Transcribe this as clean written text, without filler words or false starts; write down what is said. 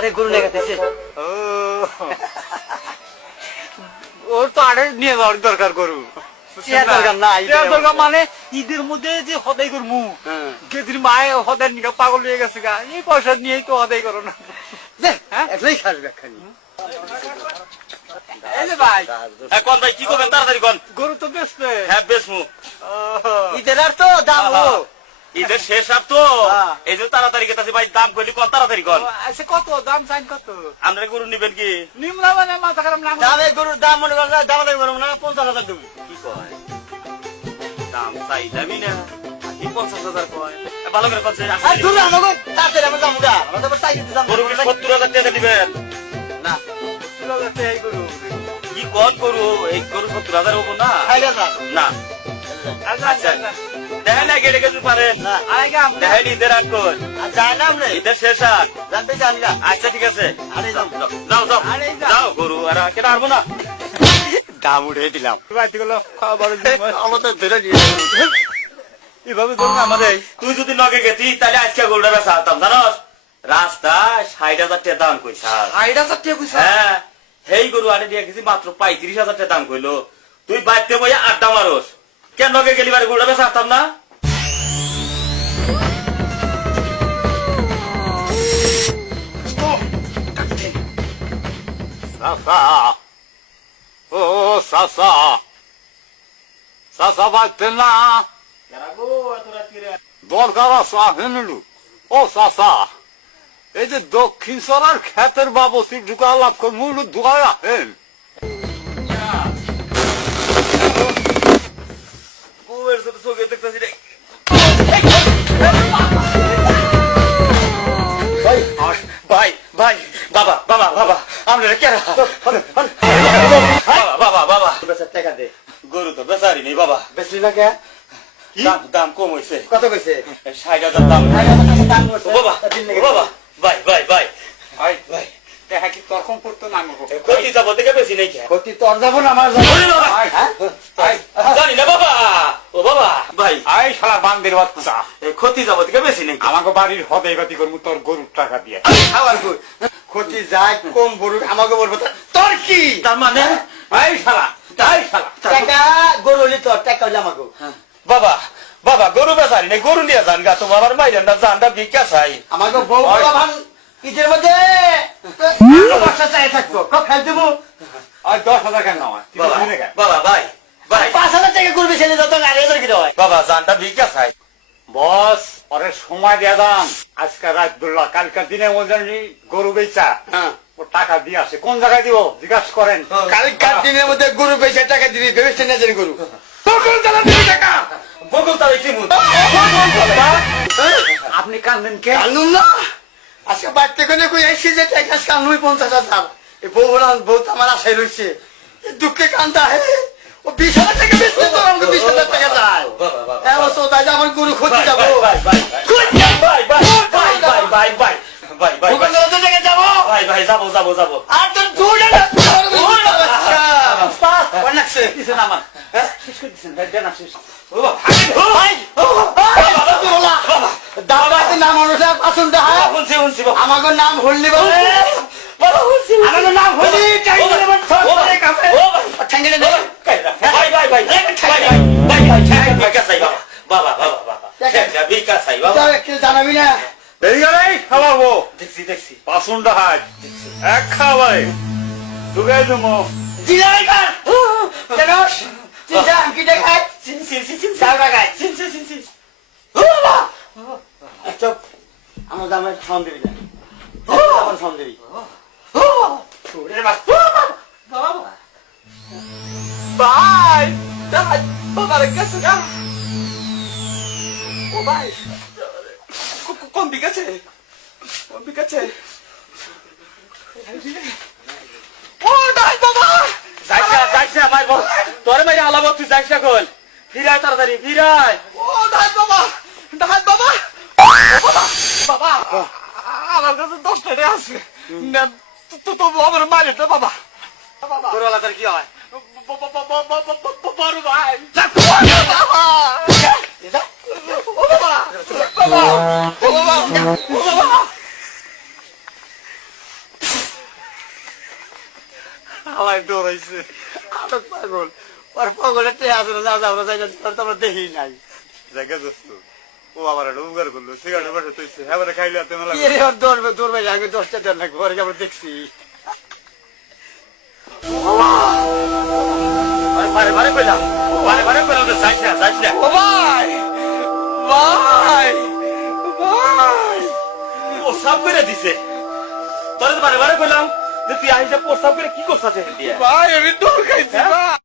আরে গরু লেগাতেছে। ও ওর তো আরে নিয়ে যাওয়ার দরকার গরু। দরকার না, দরকার মানে ঈদের মধ্যে যে হদাই করবো যেদিন মায়ে হদাই নিয়ে পাগল হয়ে গেছে গা, এই পয়সা নিয়েই তো হদাই করো না। একলাই খাসবে একখানি। এই যে ভাই কোন ভাই কি করবেন তাড়াতাড়ি কোন। গরু তো বেচবে। হ্যাঁ বেসমু। ঈদের আর তো দাম ঈদের শেষ আর তো এই যে তাড়াতাড়ি গেছে ভাই, দাম কইলি কোন তাড়াতাড়ি কোন। আচ্ছা কত দাম চাই কত? আমরা গরু নিবেন কি? নিমরা মানে মাথা খারাপ না। দামে গরুর দাম মনে করেন দাম লাগবে না 50,000 দেবো। কি কয় দাম চাই দামি না কি 50,000 কয়। ভালো করে বলছে আর দূর আমাকে তাড়াতাড়ি আমরা যাবো গা, আমরা তো চাই দিতে যাবো। গরু কি 70,000 টাকা দিবেন? না এই গরু কি কোন গরু, এই গরু 70,000 হবো না। খাইলে না না আচ্ছা দেখেন না গেড়ে গেছু পারেন না আগে আমরা দেখেন ঈদের আগ কর, আর যায় না আমরা ঈদের শেষ আর। জানতে চান গা। আচ্ছা ঠিক আছে আরে যাও যাও যাও আরে যাও। যাও গরু আর কেন আসবো না। দাম উঠে দিলাম। বাড়িতে গেলো খাওয়া বড় আমাদের ধরে নিয়ে এভাবে ধরুন আমাদের তুই যদি নগে গেতি তাহলে আজকে গরুটা বেচা হতাম জানোস। রাস্তায় 60,000 টাকা দাম কইছে। 60,000 টাকা কইছা? হ্যাঁ সেই গরু আনে দিয়ে গেছি মাত্র 35,000 টাকা দাম কইলো। তুই বাড়িতে বইয়া আড্ডা মারোস, কেন নগে গেলি বারে গরুটা বেচা হতাম না। ও সাসা সাসা বাড়তে না দরকার আছে হেনলু। ও সাসা এই যে দক্ষিণ সরার ক্ষেতের বাবসি ঢুকা লাভ কর মূল ঢুকায় আহেন বউয়ের সাথে চোখে দেখতেছি রে। ভাই ভাই বাবা বাবা বাবা আমরা কেন বাবা বাবা টাকা দে। গরু তো বেচারি নেই বাবা। বেশি না কে? দাম কম হয়েছে, কত কইছে? 60,000 দাম। দাম করছে। বাবা বাবা ভাই ভাই ভাই ভাই ভাই দেখা কি তর্কম করতো না আমাকে ক্ষতি যাবো থেকে বেশি নেই খেয়ে ক্ষতি তোর যাবো না আমার যাবো। হ্যাঁ? জানি না বাবা। ও বাবা ভাই আই শালা বান্দির বাচ্চা ক্ষতি যাবো থেকে বেশি নেই। আমাকে বাড়ির হদে গতি করবো তোর গরুর টাকা দিয়ে। খাবার কই? ক্ষতি যায় কম বড়ুক আমাকে বলবো তোর কি? তার মানে আই শালা আই শালা টাকা গরু হলি তোর, টাকা হইলে আমাকে। বাবা বাবা গরু বেচারি নেই, গরু নিয়ে যান গা, তোমার আমার মাইরেন না, জানটা ভিক্ষা চাই। আমাকে বউ বাবান ঈদের মধ্যে বর্ষা চাই থাকতো খাই দেবো। আর 10,000 কেন আমার বাবা বাবা ভাই ভাই 5,000 টাকা করবি ছেলে যত 8,000 কি হয়? বাবা জানটা ভিক্ষা চাই। বস পরে সময় দিয়ে দাম আজকে রাত দুল্লা কালকার দিনে মজানি গরু বেচা হ্যাঁ। ও টাকা দিয়ে আসে কোন জায়গায় দিব জিজ্ঞাসা করেন। কালকার দিনের মধ্যে গরু পয়সা টাকা দিবি ভেবেছেন না জানি গরু তখন তারা দিবি টাকা। বকুল তার ইচ্ছে আপনি কান্দেন কে? কানুন না আজকে বাড়তে কোনে কই আইসি যে টাকা কানুই 50,000। এই বউ বউ তো আমার আশায় রয়েছে, দুঃখে কান্দা হে ও 20,000 টাকা বেচতে তো আমাকে 20,000 টাকা যায়। হ্যাঁ ও তো দাদা আমার গরু ক্ষতি যাবো। ভাই ভাই ভাই ভাই ভাই ভাই ভাই ভাই ভাই ভাই ওখানে কত টাকা যাবো? ভাই ভাই যাবো যাবো যাবো। আর তোর দুটা না অনেকছে দিছেন আমার শেষ করে দিছেন ভাই দেন শেষ। ভাই দাবাতে নাম অনুসা পছন্দ হয় শুনছি শুনছি বাবা আমাকে নাম হললি বলে আমাকে নাম হলি চাই বলে মন ছোট কাপে ঠ্যাঙ্গেলে দে ভাই ভাই ভাই ভাই ভাই ভাই ভিক্ষা চাই বাবা বাবা বাবা বাবা ভিক্ষা চাই বাবা। তোর কি জানাবি না? এই গেলে খাওয়াবো দেখছি দেখছি পাসুন্ডা হাজ এক খাওয়াই ঢুকাই দেবো। জিলাই কর কেন চিন্তা কি দেখাই সিন সিন সিন সিন চাল দেখাই সিন সিন সিন সিন চুপ আমার দামে ফোন দিবি না আমার ফোন দিবি ভাই বাবার কাছে যা। ও ভাই কোন দিকে আছে কোন দিকে আছে? ও নাই বাবা যাইছা ভাই তোরে মাইরে আলাবো, তুই যাইছা কল ফিরাই তাড়াতাড়ি ফিরাই। ও নাই বাবা নাই বাবা বাবা আমার কাছে 10 টাকা আছে না তো তো আমার মাইরে তো বাবা গরুওয়ালা তোর কি হয়? বড় ভাই হালাই ডরাইছে আটক পাগল ওর পাগলের টেহা আছে না যা আমরা যাই না তো আমরা দেখি নাই জায়গা দোস্ত ও আমার একটা উপকার করলো সিগারেট বসে তুইছে হ্যাঁ খাইলে হাতে মেলা কি রে ওর দৌড় ভাই আগে 10টা দেন লাগবে ওর আমরা দেখছি বারে বারে কইলাম যে যাইস না ও ভাই ভাই ভাই প্রস্তাব করে দিছে তোরে বারে বারে কইলাম যে তুই আইসা প্রস্তাব করে কি করছাস ভাই আমি দৌড় খাইছি ভাই